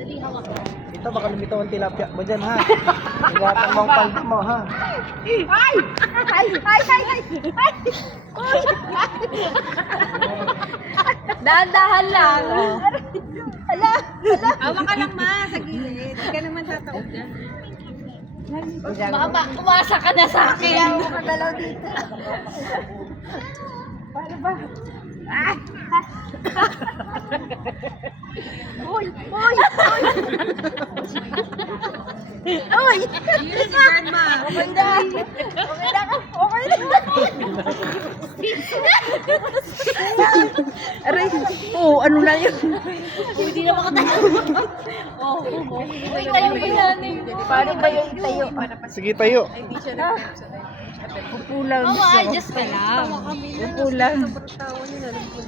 Dali, hawak mo. Ito baka lumitaw ang tilapia mo dyan ha. Ingatan mo ang palda mo ha. Ay! Ay! Ay! Ay! Ay! Dahan-dahan lang. Ala! Ala! Hawak ka lang, ma, sa gilid. Hindi ka naman tataob dyan. Baka umasa ka na sa akin. Kaya ako kadalaw dito. Para ba? Ah! Uy! Uy! Uy! Yun na si grandma. Okay na. Okay na ka. Okay na. Aray. Oh, ano na yun? Hindi na makatayo. Uy, tayo ba yan? Paano ba yung tayo? Sige tayo. Hindi siya nag-pepso. Upulang. Mama, adjust ka lang. Upulang. Tawa niya na lang po.